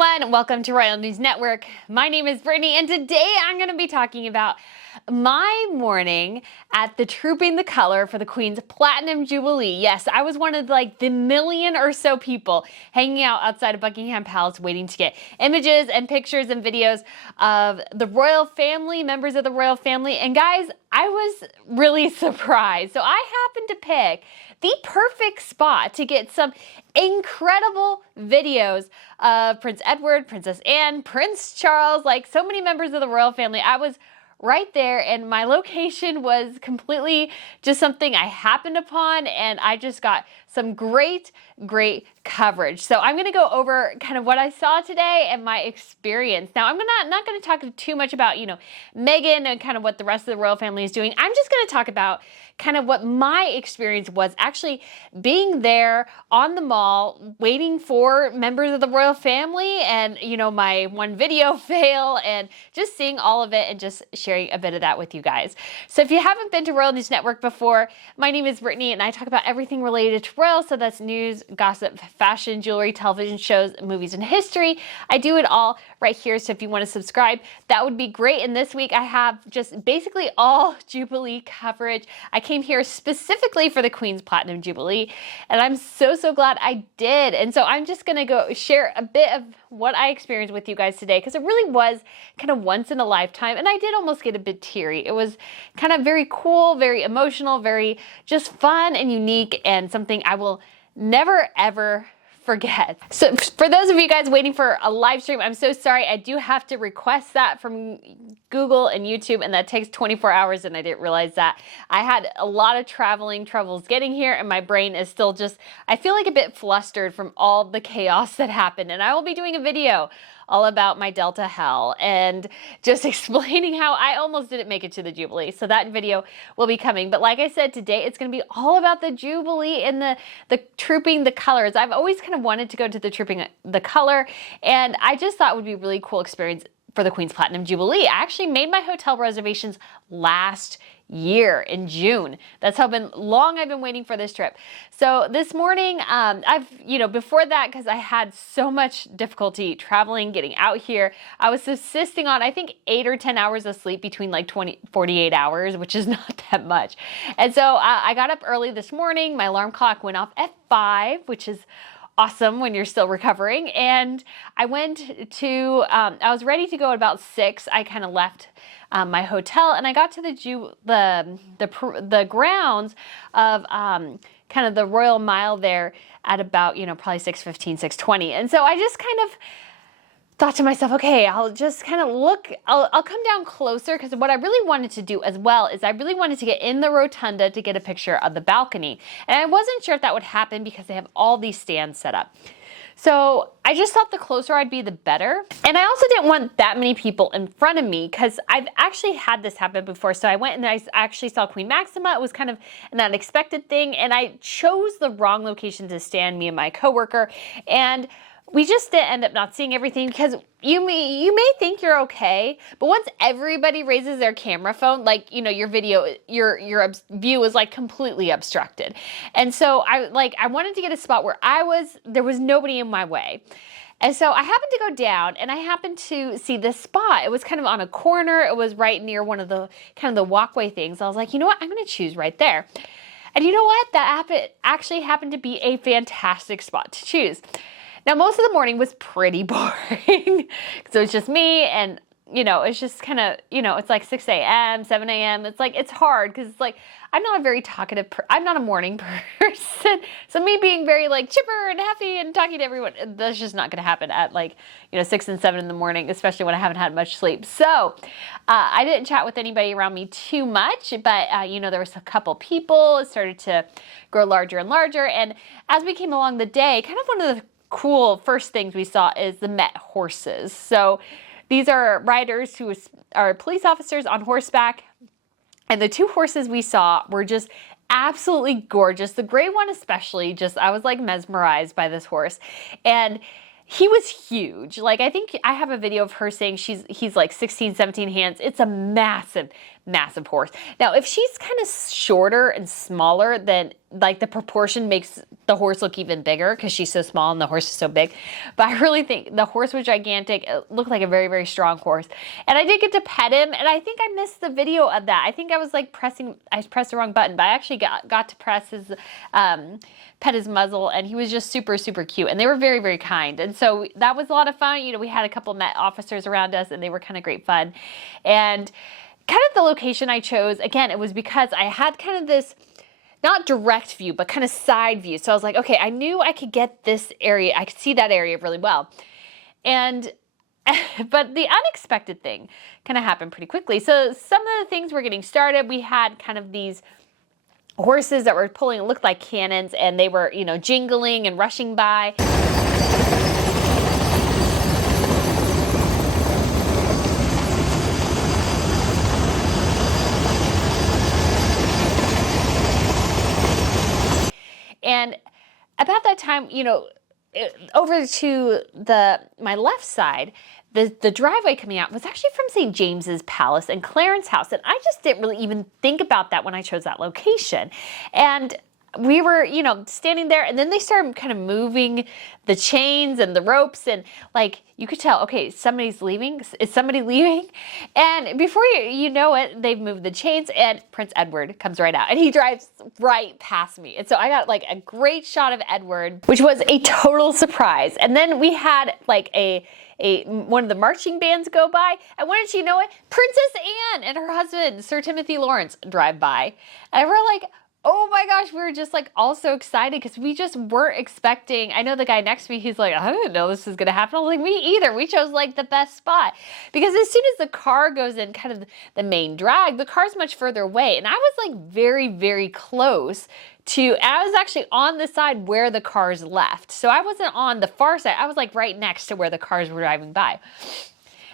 everyone, welcome to Royal News Network. My name is Brittany and today I'm going to be talking about my morning at the Trooping the Color for the Queen's Platinum Jubilee. Yes, I was one of the million or so people hanging out outside of Buckingham Palace waiting to get images and pictures and videos of the royal family, members of the royal family. And guys, I was really surprised. So I happened to pick the perfect spot to get some incredible videos of Prince Edward, Princess Anne, Prince Charles, like so many members of the royal family. I was right there and my location was completely just something I happened upon, and I just got some great coverage. So I'm going to go over kind of what I saw today and my experience. Now, I'm not going to talk too much about, Meghan and kind of what the rest of the royal family is doing. I'm just going to talk about kind of what my experience was actually being there on the mall, waiting for members of the royal family and, my one video fail and just seeing all of it and just sharing a bit of that with you guys. So if you haven't been to Royal News Network before, my name is Brittany and I talk about everything related to royal. So that's news, gossip, fashion, jewelry, television shows, movies, and history. I do it all right here. So if you want to subscribe, that would be great. And this week I have just basically all Jubilee coverage. I came here specifically for the Queen's Platinum Jubilee, and I'm so glad I did. And so I'm just going to go share a bit of what I experienced with you guys today, because it really was kind of once in a lifetime, and I did almost get a bit teary. It was kind of very cool, very emotional, very just fun and unique, and something I will never ever forget. So for those of you guys waiting for a live stream, I'm so sorry. I do have to request that from Google and YouTube, and that takes 24 hours, and I didn't realize that. I had a lot of troubles getting here, and my brain is still just, I feel like a bit flustered from all the chaos that happened. And I will be doing a video all about my Delta hell and just explaining how I almost didn't make it to the Jubilee. So that video will be coming. But like I said, today it's going to be all about the Jubilee and the Trooping the Colors. I've always kind of wanted to go to the Trooping the Color, and I just thought it would be a really cool experience for the Queen's Platinum Jubilee. I actually made my hotel reservations last year in June. That's how long I've been waiting for this trip. So this morning, before that, because I had so much difficulty traveling, getting out here, I was subsisting on, I think, 8 or 10 hours of sleep between 48 hours, which is not that much. And so I got up early this morning. My alarm clock went off at 5, which is awesome when you're still recovering. And I went to, I was ready to go at about 6. I kind of left my hotel, and I got to the grounds of kind of the Royal Mile there at about, probably 6:15, 6:20. And so I just kind of thought to myself, okay, I'll just kind of look, I'll come down closer, because what I really wanted to do as well is I really wanted to get in the rotunda to get a picture of the balcony. And I wasn't sure if that would happen because they have all these stands set up. So I just thought the closer I'd be, the better. And I also didn't want that many people in front of me, because I've actually had this happen before. So I went and I actually saw Queen Maxima. It was kind of an unexpected thing. And I chose the wrong location to stand, me and my coworker. And we just did end up not seeing everything, because you may think you're okay, but once everybody raises their camera phone, your video, your view is completely obstructed. And so I wanted to get a spot where there was nobody in my way. And so I happened to go down, and I happened to see this spot. It was kind of on a corner. It was right near one of the kind of the walkway things. I was like, you know what? I'm going to choose right there. And you know what? That actually happened to be a fantastic spot to choose. Now, most of the morning was pretty boring. So it's just me, and, it's just kind of, it's like 6 a.m., 7 a.m. It's hard, because it's I'm not a very talkative, I'm not a morning person. So me being very chipper and happy and talking to everyone, that's just not going to happen at 6 and 7 in the morning, especially when I haven't had much sleep. So I didn't chat with anybody around me too much, but, there was a couple people. It started to grow larger and larger. And as we came along the day, kind of one of the cool first things we saw is the Met horses. So these are riders who are police officers on horseback, and the 2 horses we saw were just absolutely gorgeous. The gray one especially, I was mesmerized by this horse, and he was huge. I think I have a video of her saying he's 16, 17 hands. It's a massive massive horse. Now, if she's kind of shorter and smaller, then like the proportion makes the horse look even bigger because she's so small and the horse is so big. But I really think the horse was gigantic. It looked like a very, very strong horse. And I did get to pet him, and I think I missed the video of that. I think I was like I pressed the wrong button, but I actually got to press his, pet his muzzle, and he was just super, super cute. And they were very, very kind. And so that was a lot of fun. You know, we had a couple Met officers around us, and they were kind of great fun. And kind of the location I chose, again, it was because I had kind of this, not direct view, but kind of side view. So I was like, okay, I knew I could get this area. I could see that area really well. And, but the unexpected thing kind of happened pretty quickly. So some of the things were getting started. We had kind of these horses that were pulling, it looked like cannons, and they were, you know, jingling and rushing by. And about that time, you know, over to my left side, the driveway coming out was actually from St. James's Palace and Clarence House. And I just didn't really even think about that when I chose that location. And we were, you know, standing there, and then they started kind of moving the chains and the ropes, and like you could tell, okay, somebody's leaving. Is somebody leaving? And before you know it, they've moved the chains, and Prince Edward comes right out, and he drives right past me. And so I got like a great shot of Edward, which was a total surprise. And then we had like one of the marching bands go by, and wouldn't you know it, Princess Anne and her husband, Sir Timothy Lawrence, drive by. And we're like, oh my gosh, we were just like all so excited because we just weren't expecting. I know the guy next to me, he's like, I didn't know this was going to happen. I was like, me either. We chose like the best spot because as soon as the car goes in kind of the main drag, the car's much further away. And I was like very, very close and I was actually on the side where the cars left. So I wasn't on the far side. I was like right next to where the cars were driving by.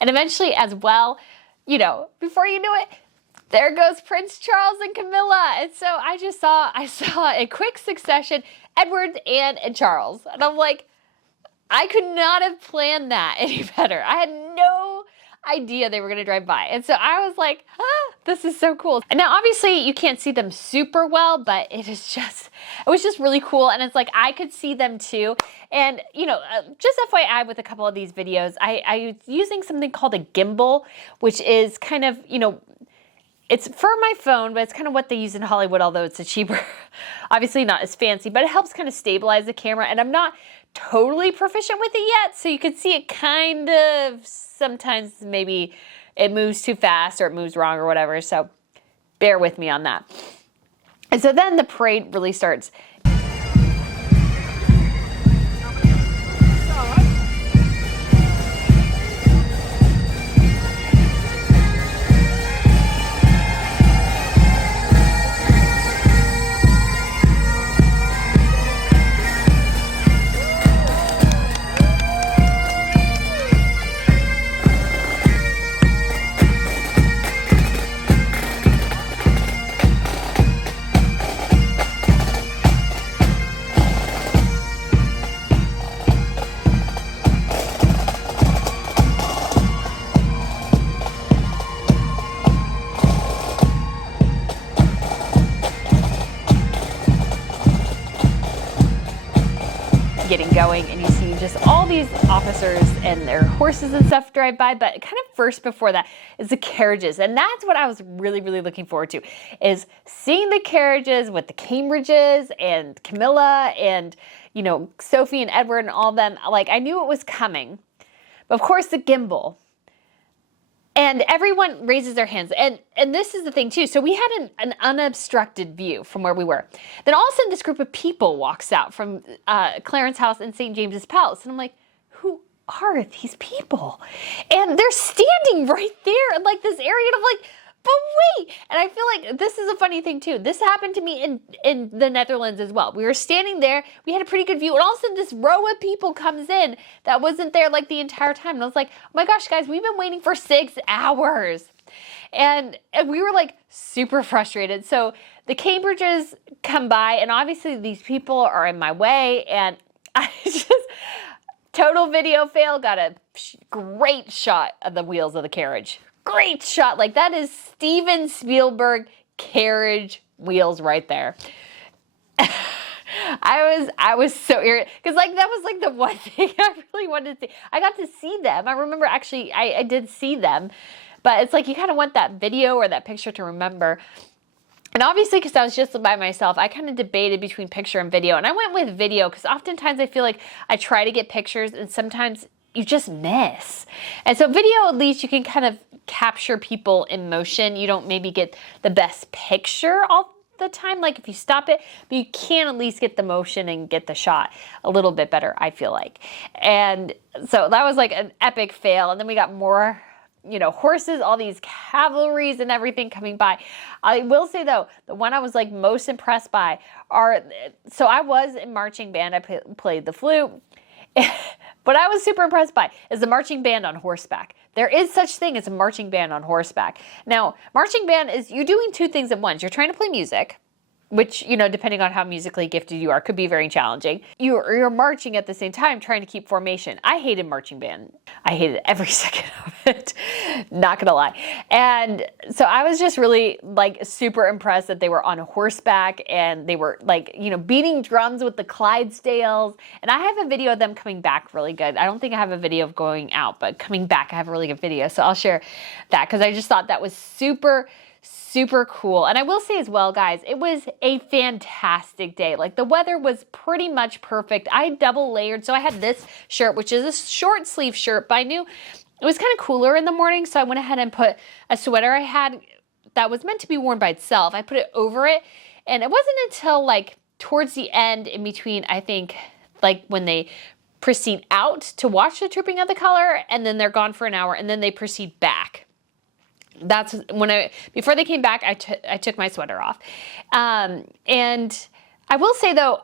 And eventually as well, you know, before you knew it, there goes Prince Charles and Camilla. And so I saw a quick succession, Edward, Anne, and Charles. And I'm like, I could not have planned that any better. I had no idea they were going to drive by. And so I was like, this is so cool. And now obviously you can't see them super well, but it was just really cool. And it's like, I could see them too. And, you know, just FYI with a couple of these videos, I was using something called a gimbal, which is kind of, you know, it's for my phone, but it's kind of what they use in Hollywood, although it's a cheaper, obviously not as fancy, but it helps kind of stabilize the camera. And I'm not totally proficient with it yet, so you can see it kind of, sometimes maybe it moves too fast or it moves wrong or whatever, so bear with me on that. And so then the parade really starts. Getting going, and you see just all these officers and their horses and stuff drive by, but kind of first before that is the carriages. And that's what I was really, really looking forward to, is seeing the carriages with the Cambridges and Camilla and, you know, Sophie and Edward and all of them. Like, I knew it was coming, but of course the gimbal. And everyone raises their hands. And this is the thing too. So we had an unobstructed view from where we were. Then all of a sudden this group of people walks out from Clarence House and St. James's Palace. And I'm like, who are these people? And they're standing right there in like this area. And I'm like, but wait. And I feel like this is a funny thing too. This happened to me in the Netherlands as well. We were standing there. We had a pretty good view. And all of a sudden this row of people comes in that wasn't there like the entire time. And I was like, oh my gosh, guys, we've been waiting for 6 hours. And we were like super frustrated. So the Cambridges come by, and obviously these people are in my way. And I just, total video fail, got a great shot of the wheels of the carriage. great shot. Like that is Steven Spielberg carriage wheels right there. I was so irritated because like that was like the one thing I really wanted to see. I got to see them. I remember actually I did see them, but it's like you kind of want that video or that picture to remember. And obviously, because I was just by myself, I kind of debated between picture and video. And I went with video because oftentimes I feel like I try to get pictures and sometimes you just miss. And so video, at least you can kind of capture people in motion. You don't maybe get the best picture all the time, like if you stop it, but you can at least get the motion and get the shot a little bit better, I feel like. And so that was like an epic fail. And then we got more horses, all these cavalries and everything coming by. I will say though, the one I was like most impressed by so I was in marching band. I played the flute. What I was super impressed by is the marching band on horseback. There is such thing as a marching band on horseback. Now, marching band is you doing two things at once. You're trying to play music, which, depending on how musically gifted you are, could be very challenging. You're marching at the same time, trying to keep formation. I hated marching band. I hated every second of it, not gonna lie. And so I was just really like super impressed that they were on horseback and they were like, beating drums with the Clydesdales. And I have a video of them coming back really good. I don't think I have a video of going out, but coming back, I have a really good video. So I'll share that because I just thought that was super cool. And I will say as well, guys, it was a fantastic day. Like the weather was pretty much perfect. I double layered. So I had this shirt, which is a short sleeve shirt, but I knew it was kind of cooler in the morning. So I went ahead and put a sweater I had that was meant to be worn by itself. I put it over it. And it wasn't until like towards the end in between, I think like when they proceed out to watch the Trooping of the Color and then they're gone for an hour and then they proceed back. That's when before they came back, I took my sweater off. And I will say though,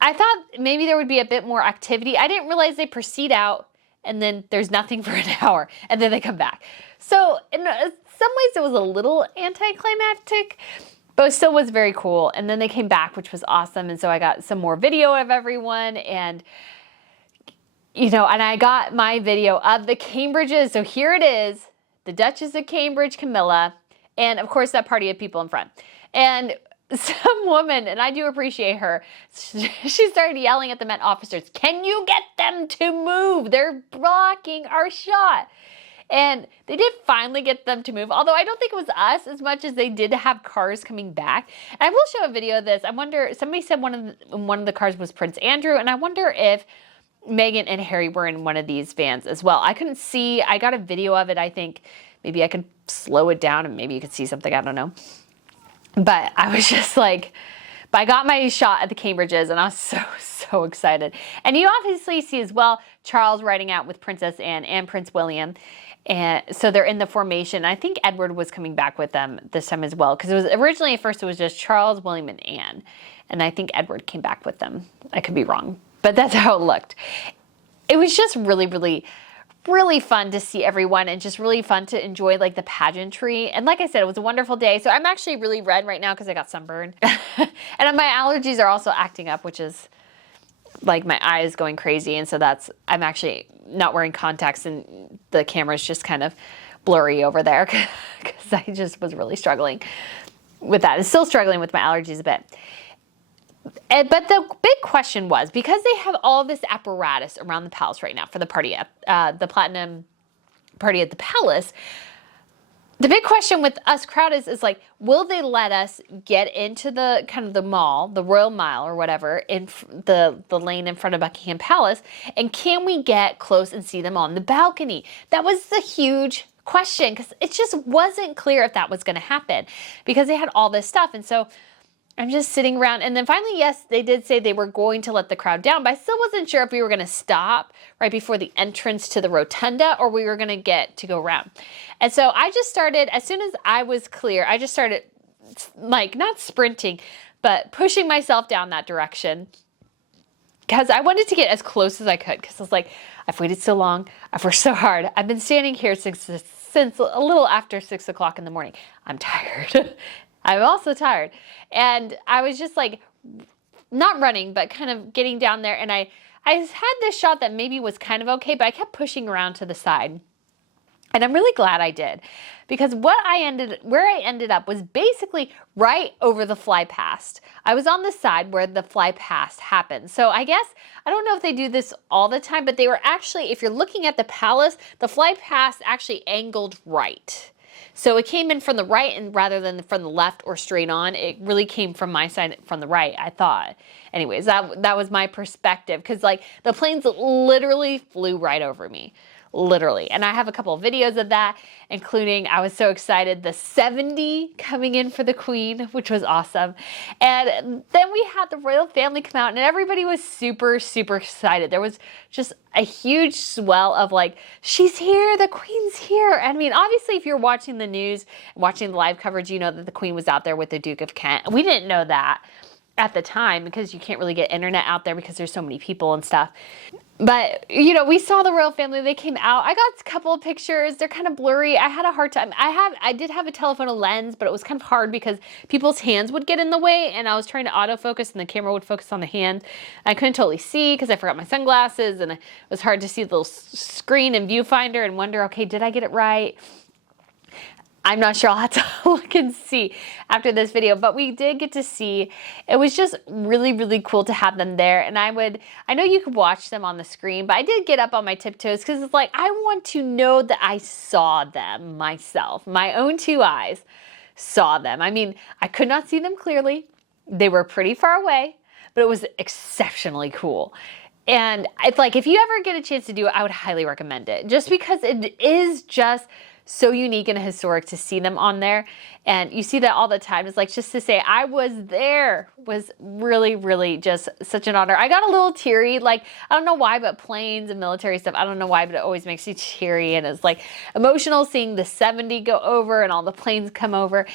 I thought maybe there would be a bit more activity. I didn't realize they proceed out and then there's nothing for an hour and then they come back. So in some ways it was a little anticlimactic, but it still was very cool. And then they came back, which was awesome. And so I got some more video of everyone and and I got my video of the Cambridges. So here it is. The Duchess of Cambridge, Camilla, and of course that party of people in front. And some woman, and I do appreciate her, she started yelling at the Met officers, "Can you get them to move? They're blocking our shot." And they did finally get them to move, although I don't think it was us as much as they did have cars coming back. And I will show a video of this. I wonder, somebody said one of the cars was Prince Andrew, and I wonder if Meghan and Harry were in one of these vans as well. I couldn't see. I got a video of it. I think maybe I could slow it down and maybe you could see something. I don't know. But I was just like, but I got my shot at the Cambridges and I was so excited. And you obviously see as well Charles riding out with Princess Anne and Prince William. And so they're in the formation. I think Edward was coming back with them this time as well. Because it was originally at first it was just Charles, William, and Anne. And I think Edward came back with them. I could be wrong. But that's how it looked. It was just really fun to see everyone and just really fun to enjoy like the pageantry. And like I said, it was a wonderful day. So I'm actually really red right now because I got sunburned. And my allergies are also acting up, which is like my eyes going crazy. And so I'm actually not wearing contacts and the camera's just kind of blurry over there because I just was really struggling with that. I'm still struggling with my allergies a bit. But the big question was, because they have all this apparatus around the palace right now for the party at the Platinum Party at the Palace, the big question with us crowd is like, will they let us get into the kind of the mall, the Royal Mile or whatever, in the lane in front of Buckingham Palace, and can we get close and see them on the balcony? That was the huge question because it just wasn't clear if that was going to happen because they had all this stuff. And so I'm just sitting around. And then finally, yes, they did say they were going to let the crowd down, but I still wasn't sure if we were going to stop right before the entrance to the rotunda or we were going to get to go around. And so I just started, as soon as I was clear, I just started like not sprinting, but pushing myself down that direction because I wanted to get as close as I could because I was like, I've waited so long. I've worked so hard. I've been standing here since a little after 6 o'clock in the morning. I'm tired. I'm also tired. And I was just like, not running, but kind of getting down there. And I had this shot that maybe was kind of okay, but I kept pushing around to the side. And I'm really glad I did, because where I ended up was basically right over the fly past. I was on the side where the fly past happened. So I guess, I don't know if they do this all the time, but they were actually, if you're looking at the palace, the fly past actually angled right. So it came in from the right, and rather than from the left or straight on, it really came from my side from the right, I thought. Anyways, that was my perspective, because like the planes literally flew right over me. Literally. And I have a couple of videos of that, including, I was so excited, the 70 coming in for the Queen, which was awesome. And then we had the royal family come out, and everybody was super, super excited. There was just a huge swell of like, she's here, the Queen's here. I mean, obviously, if you're watching the news, watching the live coverage, you know that the Queen was out there with the Duke of Kent. We didn't know that at the time, because you can't really get internet out there because there's so many people and stuff. But, you know, we saw the royal family, they came out. I got a couple of pictures. They're kind of blurry. I had a hard time. I did have a telephoto lens, but it was kind of hard because people's hands would get in the way, and I was trying to autofocus and the camera would focus on the hand. I couldn't totally see because I forgot my sunglasses, and it was hard to see the little screen and viewfinder and wonder, okay, did I get it right? I'm not sure. I'll have to look and see after this video, but we did get to see. It was just really, really cool to have them there. And I know you could watch them on the screen, but I did get up on my tiptoes because it's like, I want to know that I saw them myself. My own two eyes saw them. I mean, I could not see them clearly. They were pretty far away, but it was exceptionally cool. And it's like, if you ever get a chance to do it, I would highly recommend it, just because it is just so unique and historic to see them on there. And you see that all the time. It's like, just to say I was there was really, really just such an honor. I got a little teary, like, I don't know why, but planes and military stuff, I don't know why, but it always makes you teary. And it's like emotional seeing the 70 go over and all the planes come over.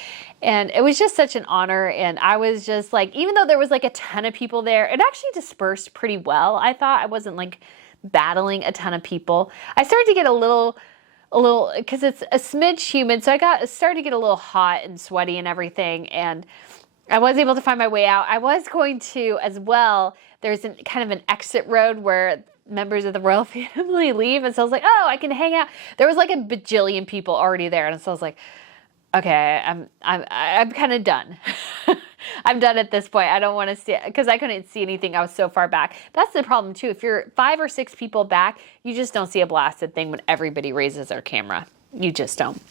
And it was just such an honor. And I was just like, even though there was like a ton of people there, it actually dispersed pretty well. I thought I wasn't like battling a ton of people. I started to get a little, because it's a smidge humid, so it started to get a little hot and sweaty and everything, and I was able to find my way out. I was going to, as well, there's kind of an exit road where members of the royal family leave, and so I was like, oh, I can hang out. There was like a bajillion people already there, and so I was like, okay, I'm kind of done. I'm done at this point. I don't want to see it because I couldn't see anything. I was so far back. That's the problem too. If you're 5 or 6 people back, you just don't see a blasted thing when everybody raises their camera. You just don't.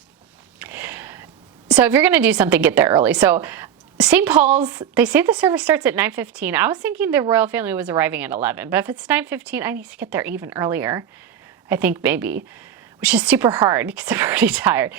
So if you're going to do something, get there early. So St. Paul's, they say the service starts at 9:15. I was thinking the royal family was arriving at 11, but if it's 9:15, I need to get there even earlier. I think maybe, which is super hard because I'm pretty tired.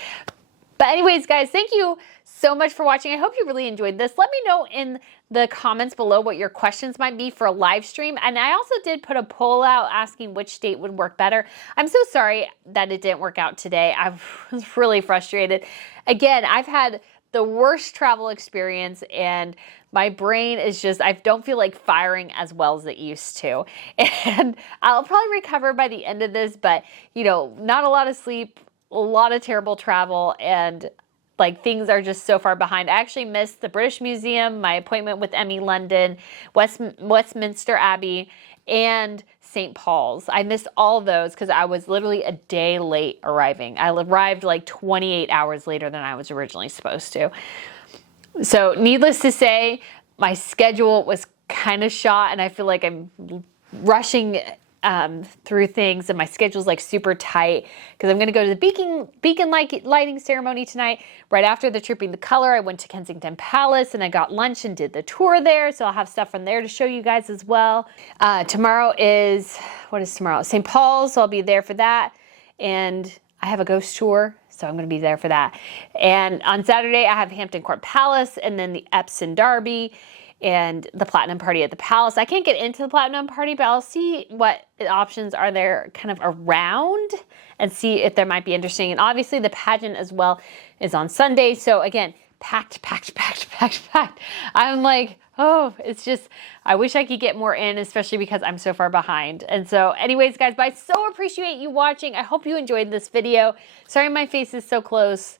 But anyways, guys, thank you so much for watching. I hope you really enjoyed this. Let me know in the comments below what your questions might be for a live stream. And I also did put a poll out asking which date would work better. I'm so sorry that it didn't work out today. I was really frustrated. Again, I've had the worst travel experience, and my brain is just, I don't feel like firing as well as it used to. And I'll probably recover by the end of this, but you know, not a lot of sleep, a lot of terrible travel, and like things are just so far behind. I actually missed the British Museum, my appointment with Emmy London, Westminster Abbey, and St. Paul's. I missed all those because I was literally a day late arriving. I arrived like 28 hours later than I was originally supposed to. So needless to say, my schedule was kind of shot, and I feel like I'm rushing through things, and my schedule's like super tight because I'm going to go to the beacon lighting ceremony tonight. Right after the Trooping the Color, I went to Kensington Palace and I got lunch and did the tour there, so I'll have stuff from there to show you guys as well. Tomorrow is, what is tomorrow? St. Paul's, so I'll be there for that, and I have a ghost tour, so I'm going to be there for that. And on Saturday, I have Hampton Court Palace, and then the Epsom Derby, and the Platinum Party at the Palace. I can't get into the Platinum Party, but I'll see what options are there kind of around and see if there might be interesting. And obviously the pageant as well is on Sunday. So again, packed. I'm like, oh, it's just, I wish I could get more in, especially because I'm so far behind. And so anyways, guys, but I so appreciate you watching. I hope you enjoyed this video. Sorry my face is so close.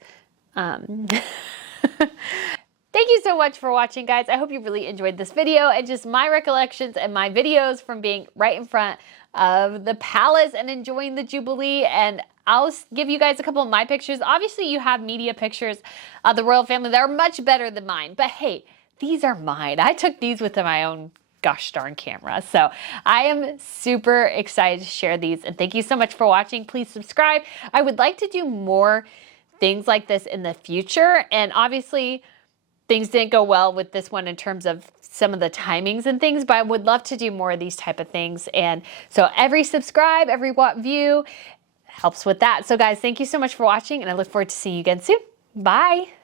Thank you so much for watching, guys. I hope you really enjoyed this video and just my recollections and my videos from being right in front of the palace and enjoying the Jubilee. And I'll give you guys a couple of my pictures. Obviously, you have media pictures of the royal family that are much better than mine, but hey, these are mine. I took these with my own gosh darn camera. So I am super excited to share these, and thank you so much for watching. Please subscribe. I would like to do more things like this in the future, and obviously things didn't go well with this one in terms of some of the timings and things, but I would love to do more of these type of things. And so every subscribe, every view helps with that. So guys, thank you so much for watching, and I look forward to seeing you again soon. Bye.